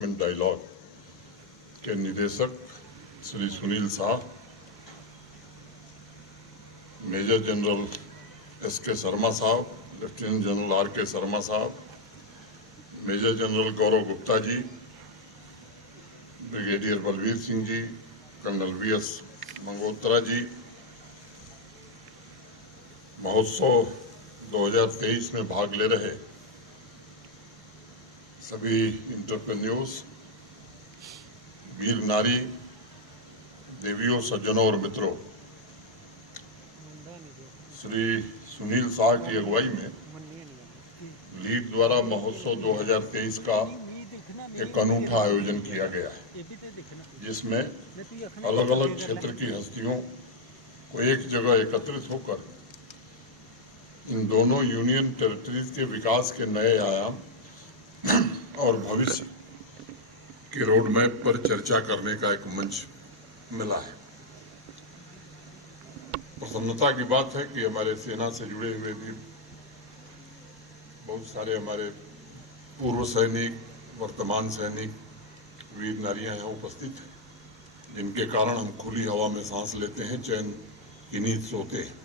Dialogue के निदेशक Shri Sunil Shah, major general S K Sharma साहब, lieutenant general R K Sharma साहब, major general Gaurav Gupta ji, brigadier Balvir Singh ji, colonel V S Mangotra ji, महोत्सव 2023 में भाग ले रहे सभी इंटरप्रेन्योर्स, वीर नारी, देवियों, सज्जनों और मित्रों, श्री सुनील शाह की अगुवाई में लीड द्वारा महोत्सव 2023 का एक अनूठा आयोजन किया गया है, जिसमें अलग अलग क्षेत्र की हस्तियों को एक जगह एकत्रित होकर इन दोनों यूनियन टेरिटरीज के विकास के नए आयाम और भविष्य के रोड मैप पर चर्चा करने का एक मंच मिला है। प्रसन्नता की बात है कि हमारे सेना से जुड़े हुए भी बहुत सारे हमारे पूर्व सैनिक, वर्तमान सैनिक, वीर नारियां यहाँ उपस्थित हैं, जिनके कारण हम खुली हवा में सांस लेते हैं, चैन की नींद सोते हैं।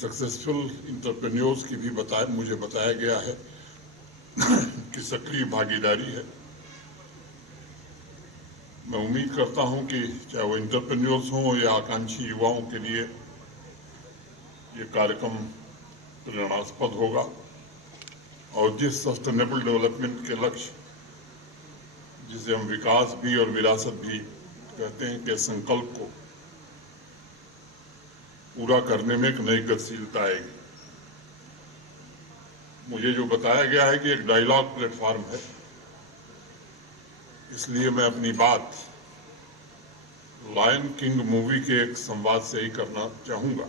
सक्सेसफुल इंटरप्रेन्योर्स की भी मुझे बताया गया है कि सक्रिय भागीदारी है। मैं उम्मीद करता हूं कि चाहे वो इंटरप्रेन्योर्स हों या आकांक्षी युवाओं के लिए ये कार्यक्रम प्रेरणास्पद होगा और जिस सस्टेनेबल डेवलपमेंट के लक्ष्य, जिसे हम विकास भी और विरासत भी कहते हैं, के संकल्प को पूरा करने में एक नई गतिशीलता आएगी। मुझे जो बताया गया है कि एक डायलॉग प्लेटफॉर्म है, इसलिए मैं अपनी बात लायन किंग मूवी के एक संवाद से ही करना चाहूंगा,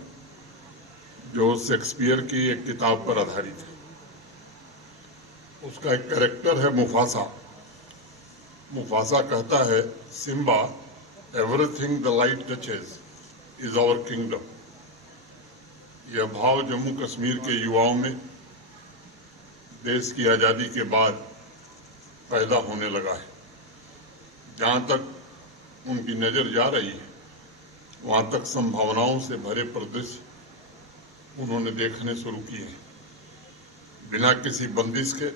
जो शेक्सपियर की एक किताब पर आधारित है। उसका एक कैरेक्टर है मुफासा। मुफासा कहता है, Simba, everything the light touches is our kingdom. यह भाव जम्मू कश्मीर के युवाओं में देश की आजादी के बाद पैदा होने लगा है। जहां तक उनकी नजर जा रही है, वहां तक संभावनाओं से भरे परिदृश्य उन्होंने देखने शुरू किए हैं। बिना किसी बंदिश के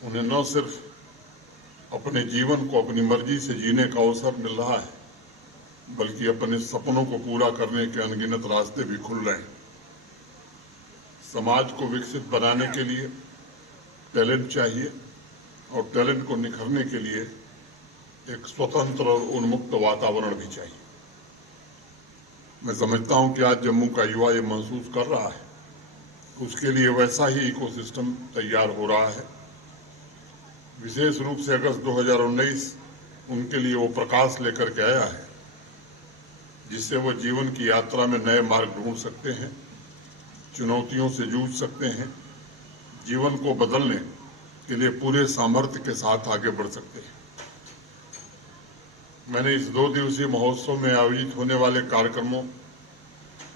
उन्हें न सिर्फ अपने जीवन को अपनी मर्जी से जीने का अवसर मिल रहा है, बल्कि अपने सपनों को पूरा करने के अनगिनत रास्ते भी खुल रहे हैं। समाज को विकसित बनाने के लिए टैलेंट चाहिए और टैलेंट को निखरने के लिए एक स्वतंत्र और उन्मुक्त वातावरण भी चाहिए। मैं समझता हूं कि आज जम्मू का युवा ये महसूस कर रहा है, उसके लिए वैसा ही इकोसिस्टम तैयार हो रहा है। विशेष रूप से अगस्त 2019 उनके लिए वो प्रकाश लेकर के आया है, जिससे वो जीवन की यात्रा में नए मार्ग ढूंढ सकते हैं, चुनौतियों से जूझ सकते हैं, जीवन को बदलने के लिए पूरे सामर्थ्य के साथ आगे बढ़ सकते हैं। मैंने इस 2 दिवसीय महोत्सव में आयोजित होने वाले कार्यक्रमों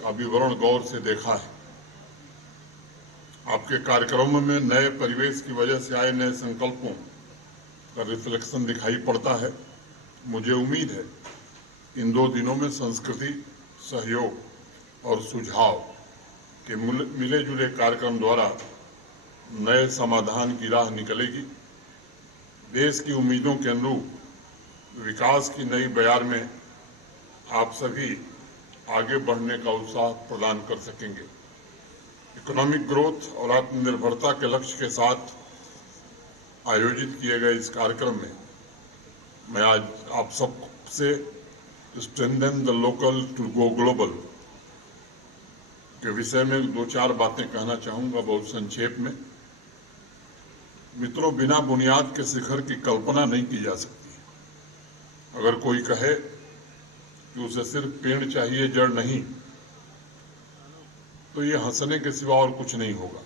का विवरण गौर से देखा है। आपके कार्यक्रमों में नए परिवेश की वजह से आए नए संकल्पों का रिफ्लेक्शन दिखाई पड़ता है। मुझे उम्मीद है इन 2 दिनों में संस्कृति, सहयोग और सुझाव के मिले जुले कार्यक्रम द्वारा नए समाधान की राह निकलेगी। देश की उम्मीदों के अनुरूप विकास की नई बयार में आप सभी आगे बढ़ने का उत्साह प्रदान कर सकेंगे। इकोनॉमिक ग्रोथ और आत्मनिर्भरता के लक्ष्य के साथ आयोजित किए गए इस कार्यक्रम में मैं आज आप सबसे strengthen the local to go global के विषय में 2-4 बातें कहना चाहूंगा, बहुत संक्षेप में। मित्रों, बिना बुनियाद के शिखर की कल्पना नहीं की जा सकती। अगर कोई कहे कि उसे सिर्फ पेड़ चाहिए, जड़ नहीं, तो ये हंसने के सिवा और कुछ नहीं होगा।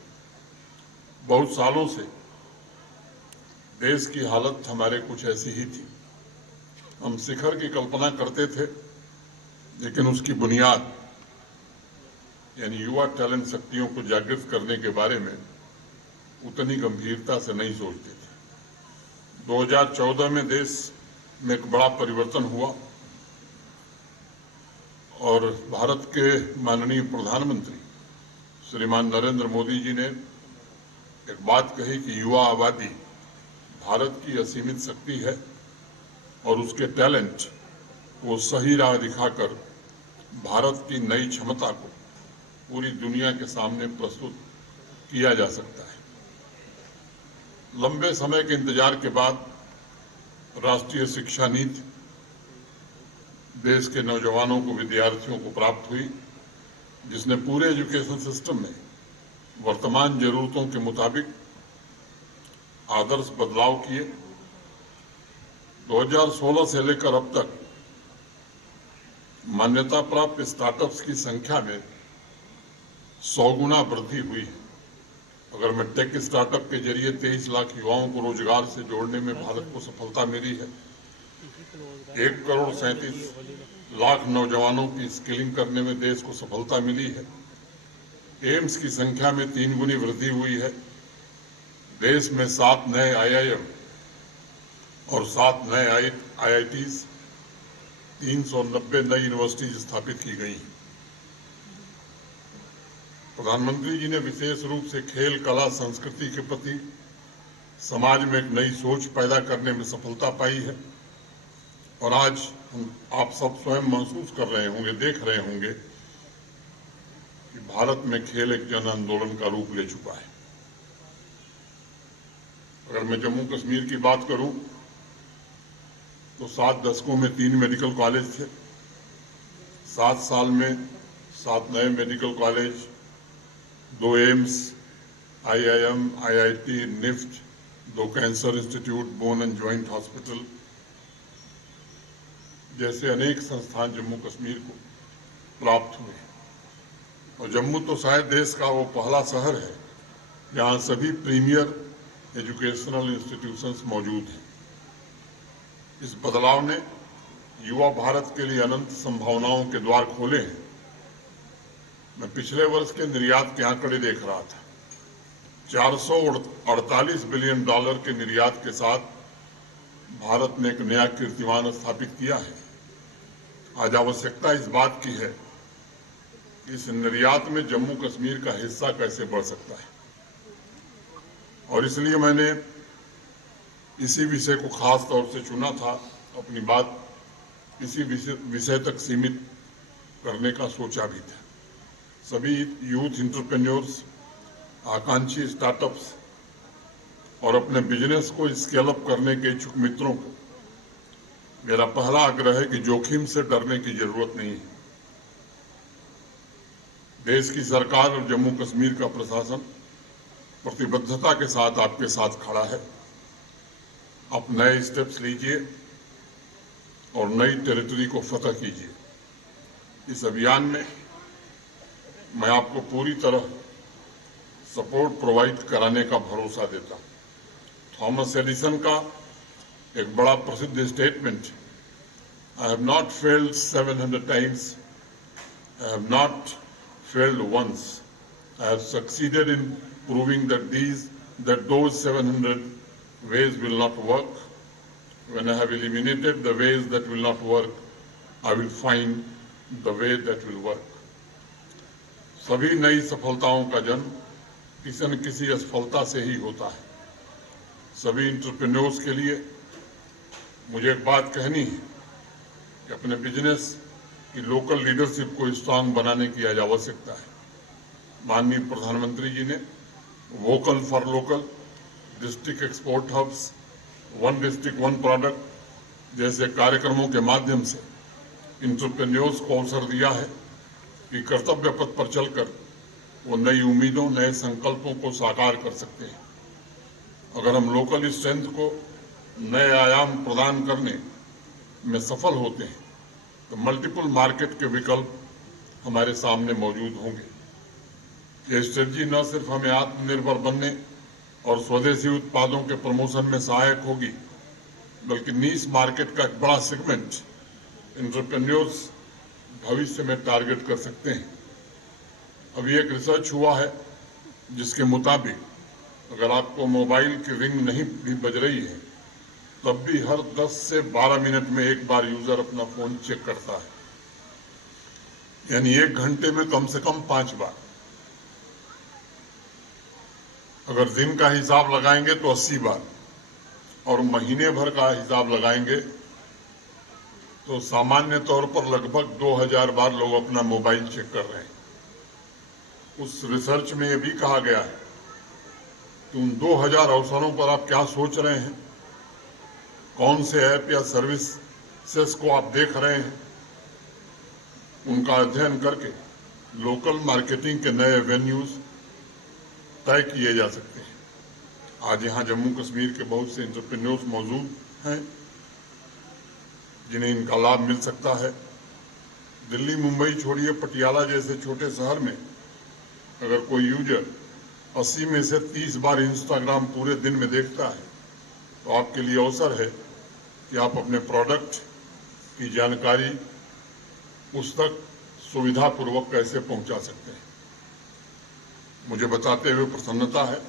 बहुत सालों से देश की हालत हमारे कुछ ऐसी ही थी। हम शिखर की कल्पना करते थे, लेकिन उसकी बुनियाद यानी युवा टैलेंट शक्तियों को जागृत करने के बारे में उतनी गंभीरता से नहीं सोचते थे। 2014 में देश में एक बड़ा परिवर्तन हुआ और भारत के माननीय प्रधानमंत्री श्रीमान नरेंद्र मोदी जी ने एक बात कही कि युवा आबादी भारत की असीमित शक्ति है और उसके टैलेंट को सही राह दिखाकर भारत की नई क्षमता को पूरी दुनिया के सामने प्रस्तुत किया जा सकता है। लंबे समय के इंतजार के बाद राष्ट्रीय शिक्षा नीति देश के नौजवानों को, विद्यार्थियों को प्राप्त हुई, जिसने पूरे एजुकेशन सिस्टम में वर्तमान जरूरतों के मुताबिक आदर्श बदलाव किए। 2016 से लेकर अब तक मान्यता प्राप्त स्टार्टअप्स की संख्या में 100 गुना वृद्धि हुई है। अगर मैं टेक स्टार्टअप के जरिए 23 लाख युवाओं को रोजगार से जोड़ने में भारत को सफलता मिली है, 1,37,00,000 नौजवानों की स्किलिंग करने में देश को सफलता मिली है, एम्स की संख्या में 3 गुनी वृद्धि हुई है, देश में 7 नए IIM और 7 नए IITs, 390 नई यूनिवर्सिटीज स्थापित की गई हैं। प्रधानमंत्री जी ने विशेष रूप से खेल, कला, संस्कृति के प्रति समाज में एक नई सोच पैदा करने में सफलता पाई है और आज आप सब स्वयं महसूस कर रहे होंगे, देख रहे होंगे कि भारत में खेल एक जन आंदोलन का रूप ले चुका है। अगर मैं जम्मू कश्मीर की बात करूं तो 7 दशकों में 3 मेडिकल कॉलेज थे, 7 साल में 7 नए medical college, 2 AIIMS, IIM, IIT, NIFT, 2 cancer institute, bone and joint hospital जैसे अनेक संस्थान जम्मू कश्मीर को प्राप्त हुए। और जम्मू तो शायद देश का वो पहला शहर है जहां सभी प्रीमियर एजुकेशनल इंस्टीट्यूशंस मौजूद हैं। इस बदलाव ने युवा भारत के लिए अनंत संभावनाओं के द्वार खोले हैं। मैं पिछले वर्ष के निर्यात के आंकड़े देख रहा था। $448 बिलियन के निर्यात के साथ भारत ने एक नया कीर्तिमान स्थापित किया है। आज आवश्यकता इस बात की है कि इस निर्यात में जम्मू कश्मीर का हिस्सा कैसे बढ़ सकता है, और इसलिए मैंने इसी विषय को खास तौर से चुना था। अपनी बात इसी विषय तक सीमित करने का सोचा भी था। सभी यूथ एंटरप्रेन्योर्स, आकांक्षी स्टार्टअप्स और अपने बिजनेस को स्केल अप करने के इच्छुक मित्रों को मेरा पहला आग्रह है कि जोखिम से डरने की जरूरत नहीं है। देश की सरकार और जम्मू कश्मीर का प्रशासन प्रतिबद्धता के साथ आपके साथ खड़ा है। आप नए स्टेप्स लीजिए और नई टेरिटरी को फतह कीजिए। इस अभियान में मैं आपको पूरी तरह सपोर्ट प्रोवाइड कराने का भरोसा देता हूं। थॉमस एडिसन का एक बड़ा प्रसिद्ध statement, I have not failed 700 times, I have not failed once. I have succeeded in proving that those 700 ways will not work. When I have eliminated the ways that will not work, I will find the way that will work. सभी नई सफलताओं का जन्म किसी न किसी असफलता से ही होता है। सभी एंटरप्रेन्योर्स के लिए मुझे एक बात कहनी है कि अपने बिजनेस कि लोकल लीडरशिप को स्ट्रांग बनाने की आज आवश्यकता है। माननीय प्रधानमंत्री जी ने vocal for local, district export hubs, 1 district 1 product जैसे कार्यक्रमों के माध्यम से एंटरप्रेन्योर्स को अवसर दिया है कि कर्तव्य पथ पर चलकर वो नई उम्मीदों, नए संकल्पों को साकार कर सकते हैं। अगर हम लोकल स्ट्रेंथ को नए आयाम प्रदान करने में सफल होते हैं तो मल्टीपल मार्केट के विकल्प हमारे सामने मौजूद होंगे। ये स्ट्रेटजी न सिर्फ हमें आत्मनिर्भर बनने और स्वदेशी उत्पादों के प्रमोशन में सहायक होगी, बल्कि नीश मार्केट का एक बड़ा सेगमेंट एंटरप्रेन्योर्स भविष्य में टारगेट कर सकते हैं। अभी एक रिसर्च हुआ है जिसके मुताबिक अगर आपको मोबाइल की रिंग नहीं भी बज रही है तब भी हर 10 से 12 मिनट में एक बार यूजर अपना फोन चेक करता है, यानी 1 घंटे में कम से कम 5 बार। अगर दिन का हिसाब लगाएंगे तो 80 बार, और महीने भर का हिसाब लगाएंगे तो सामान्य तौर पर लगभग 2000 बार लोग अपना मोबाइल चेक कर रहे हैं। उस रिसर्च में यह भी कहा गया है कि उन 2000 अवसरों पर आप क्या सोच रहे हैं, कौन से ऐप या सर्विसेज को आप देख रहे हैं, उनका अध्ययन करके लोकल मार्केटिंग के नए एवेन्यूज तय किए जा सकते हैं। आज यहाँ जम्मू कश्मीर के बहुत से एंटरप्रेन्योर्स मौजूद हैं जिन्हें इनका लाभ मिल सकता है। दिल्ली, मुंबई छोड़िए, पटियाला जैसे छोटे शहर में अगर कोई यूजर 80 में से 30 बार इंस्टाग्राम पूरे दिन में देखता है तो आपके लिए अवसर है कि आप अपने प्रोडक्ट की जानकारी उस तक सुविधापूर्वक कैसे पहुंचा सकते हैं। मुझे बताते हुए प्रसन्नता है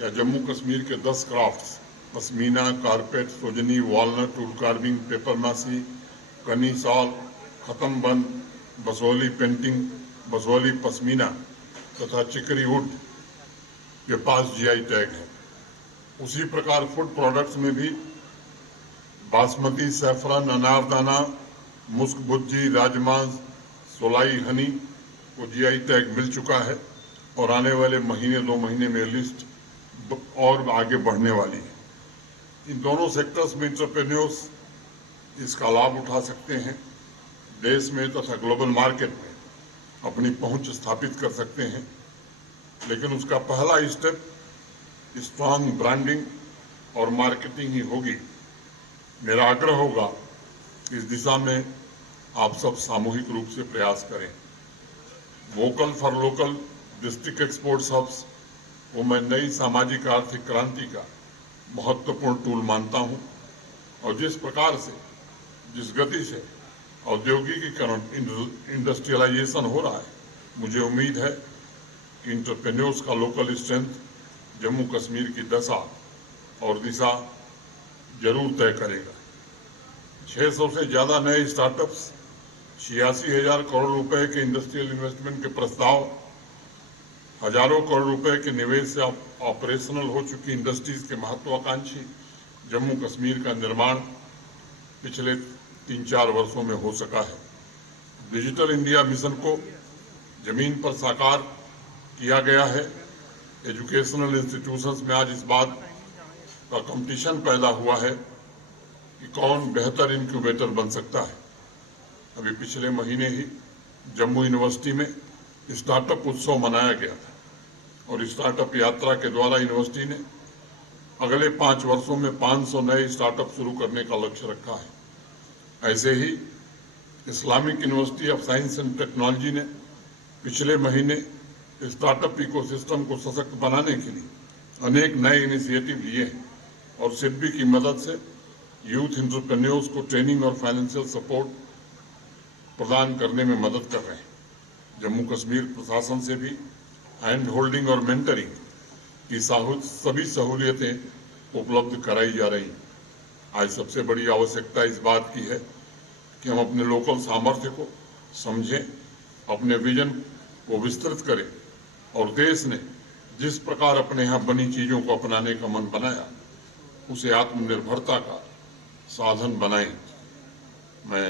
या जम्मू कश्मीर के 10 crafts, pashmina, carpet, सोजनी, walnut, wood carving, paper मासी, कनी शॉल, खत्म बंद, बसोली पेंटिंग, बसोली पश्मीना तथा चिकरी वुड के पास जीआई टैग है। उसी प्रकार फूड प्रोडक्ट्स में भी बासमती, सैफरन, अनारदाना, मुस्क भुज्जी, राजमा, सोलाई हनी को जीआई टैग मिल चुका है और आने वाले महीने 2 महीने में लिस्ट और आगे बढ़ने वाली है। इन दोनों सेक्टर्स में एंटरप्रेन्योर्स इसका लाभ उठा सकते हैं, देश में तथा ग्लोबल मार्केट में अपनी पहुंच स्थापित कर सकते हैं। लेकिन उसका पहला स्टेप स्ट्रांग ब्रांडिंग और मार्केटिंग ही होगी। मेरा आग्रह होगा इस दिशा में आप सब सामूहिक रूप से प्रयास करें। Vocal for local district export hubs को मैं नई सामाजिक आर्थिक क्रांति का महत्वपूर्ण टूल मानता हूं और जिस प्रकार से, जिस गति से औद्योगिकीकरण, इंडस्ट्रियलाइजेशन हो रहा है, मुझे उम्मीद है कि एंटरप्रेन्योर्स का लोकल स्ट्रेंथ जम्मू कश्मीर की दशा और दिशा जरूर तय करेगा। 600 से ज्यादा नए स्टार्टअप्स, 86,000 करोड़ रुपए के इंडस्ट्रियल इन्वेस्टमेंट के प्रस्ताव, हजारों करोड़ रुपए के निवेश से ऑपरेशनल हो चुकी इंडस्ट्रीज के महत्वाकांक्षी जम्मू कश्मीर का निर्माण पिछले 3-4 वर्षों में हो सका है। डिजिटल इंडिया मिशन को जमीन पर साकार किया गया है। एजुकेशनल इंस्टीट्यूशंस में आज इस बात का कंपटीशन पैदा हुआ है कि कौन बेहतर इनक्यूबेटर बन सकता है। अभी पिछले महीने ही जम्मू यूनिवर्सिटी में स्टार्टअप उत्सव मनाया गया था और स्टार्टअप यात्रा के द्वारा यूनिवर्सिटी ने अगले 5 वर्षों में 500 नए स्टार्टअप शुरू करने का लक्ष्य रखा है। ऐसे ही Islamic University of Science and Technology ने पिछले महीने स्टार्टअप इकोसिस्टम को सशक्त बनाने के लिए अनेक नए इनिशिएटिव लिए हैं और सिडबी की मदद से यूथ एंटरप्रेन्योर्स को ट्रेनिंग और फाइनेंशियल सपोर्ट प्रदान करने में मदद कर रहे हैं। जम्मू कश्मीर प्रशासन से भी हैंड होल्डिंग और मेंटरिंग की सभी सहूलियतें उपलब्ध कराई जा रही हैं। आज सबसे बड़ी आवश्यकता इस बात की है कि हम अपने लोकल सामर्थ्य को समझें, अपने विजन को विस्तृत करें और देश ने जिस प्रकार अपने यहाँ बनी चीजों को अपनाने का मन बनाया उसे आत्मनिर्भरता का साधन बनाएं। मैं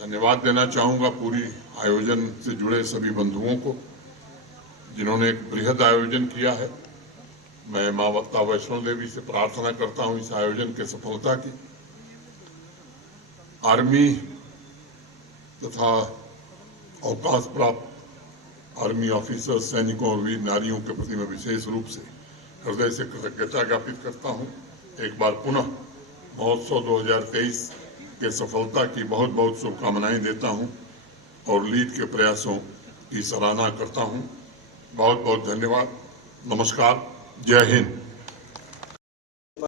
धन्यवाद देना चाहूंगा पूरी आयोजन से जुड़े सभी बंधुओं को जिन्होंने एक बृहद आयोजन किया है। मैं मां माता वैष्णो देवी से प्रार्थना करता हूं इस आयोजन के सफलता की। आर्मी तथा अवकाश प्राप्त आर्मी ऑफिसर्स, सैनिकों और वीर नारियों के प्रति मैं विशेष रूप से हृदय से कृतज्ञता ज्ञापित करता हूं। एक बार पुनः महोत्सव 2023 के सफलता की बहुत बहुत शुभकामनाएं देता हूं और लीड के प्रयासों की सराहना करता हूं। बहुत बहुत धन्यवाद। नमस्कार। जय हिंद।